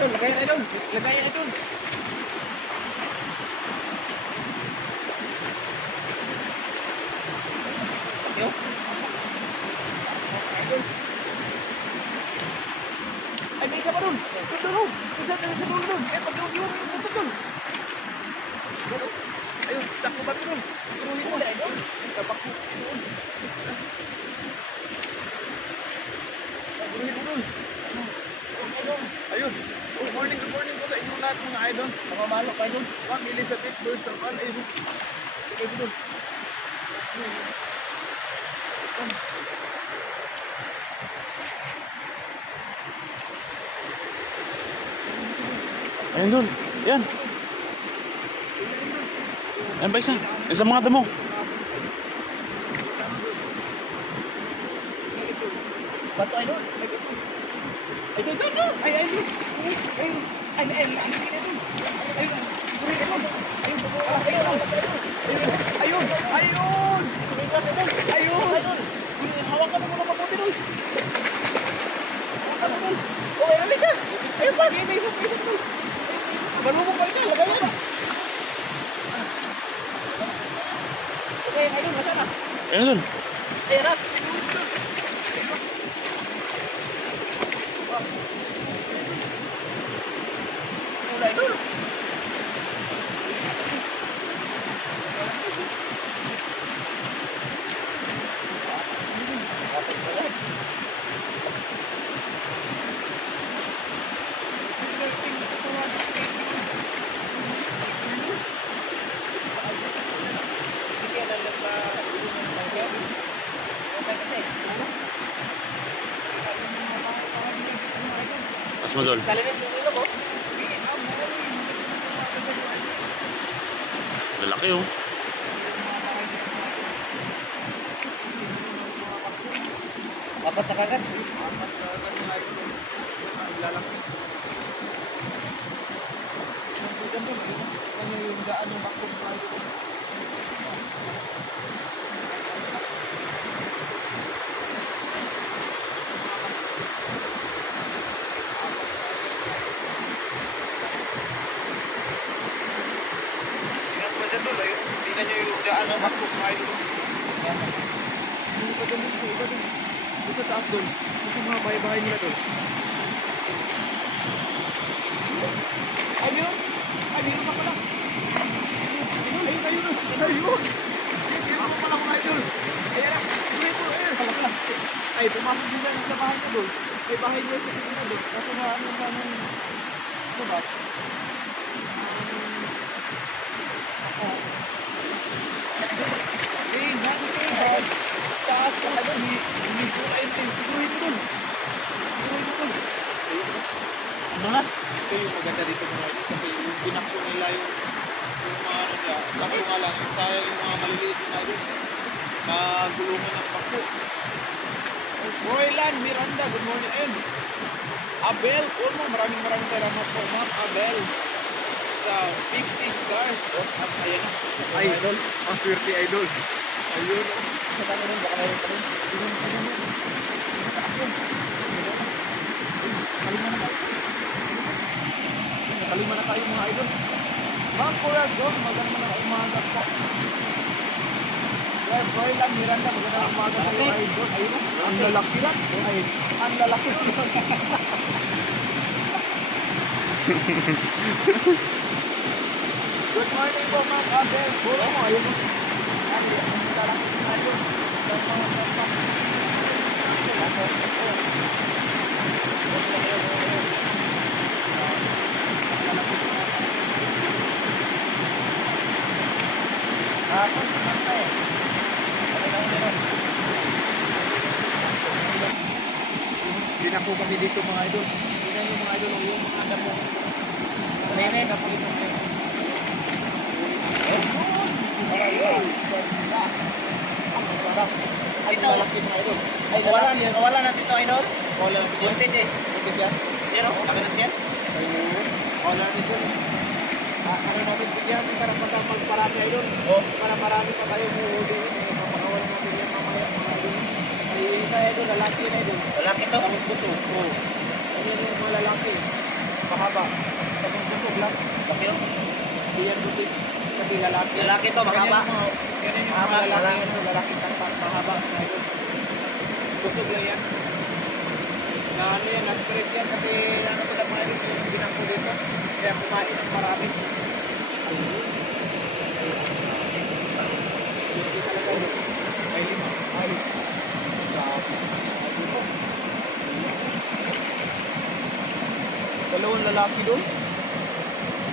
idol. Lagay idol. Lagay idol. Yo. Idol. Ay, may isa pa dun. Dun. Isa dun. Eh, pag-iwan yung puto dun. Ayun, takbo ba dun? Turuhin mo na idol. Tabak mo. Turuhin mo dun. Ayun. Good morning po sa inyo lahat mga idol. Mamamalo pa idol. 1 Elizabeth Birds of All. Ayun. Ayun dun. Ayun dun. Yan. Ayan pa isa. Isa mga damo. Bato idol. Ayun. Hawakan mo na mabuti dun. Hawakan mo dun. Oh, ayun isa. Ayun pa. Balubog pa isa. Lagay yan. Okay, ayun. Masa na? Ayun dun. Ayun na. Idol. Mas mo dun. Lalaki oh. Apat na kagat. Tingnan nyo yung daan ng makbuk mga idol. Dito taas doon. Dito mga bahay-bahay nila doon. Ayun! Ayun pa pala! Ayun! Ayun pala mga idol! Ayan na! Ayun! Ay, pumasok din lang sa bahay ko doon. May bahay nila sa tingin doon. Kasi na ano ba nung... Ano ba? Taas ka na doon. Hindi ko na yun. Turuhin mo doon. Ano nga? Ito yung maganda dito mga idol. Kasi yung binakso nila yung mga ano siya. Bakso nga lang. Sayang yung mga maliliit na idol. Nagulungan ng bakso. Roylan Miranda, good morning. And Abel Olmo, maraming salamat po Ma'am Abel sa 50 stars. At ayan na. Idol. Ang swerte idol. Ayun. Sa tanong rin, baka mayroon pa rin. Kalima na tayo mga idol. Ma'am Coral John, maganda naman ang umaga po. Sir Roylan Miranda, maganda ang umaga kayo idol. Ayun na, ang lalaki lang. Ayun, ang lalaki lang. Good morning po Ma'am Abel. Puro mo, ayun mo. Dinako kami dito mga idol. Tingnan nyo mga idol, yung mga damo. Linis. Ay, malaki mga idol. Ay, kawalan natin ito idol. Kawalan natin yan. Buntis eh. Buntis yan. Yan o, laki natin yan. Kawalan natin ito. Ano natin bigyan para magparami idol. Para marami pa tayo huhuli. Papakawalan natin yan mamaya mga idol. Ay, isa idol, lalaki na idol. Lalaki to? Tapos buto. Ano yung mga lalaki. Mahaba. Tapos busog lang. Laki yun. Hindi yan butik. Kasi lalaki. Lalaki to, mahaba. Ganyan yung mga lalaki. Lalaki takpak, mahaba. Busog lang yan. Na ano yan, nag-trade yan kasi ano sila mga rin yung binangko dito. Kaya kumain ng marami. Hindi talaga yun. Ay, lima. Ay. Dalawang lalaki doon.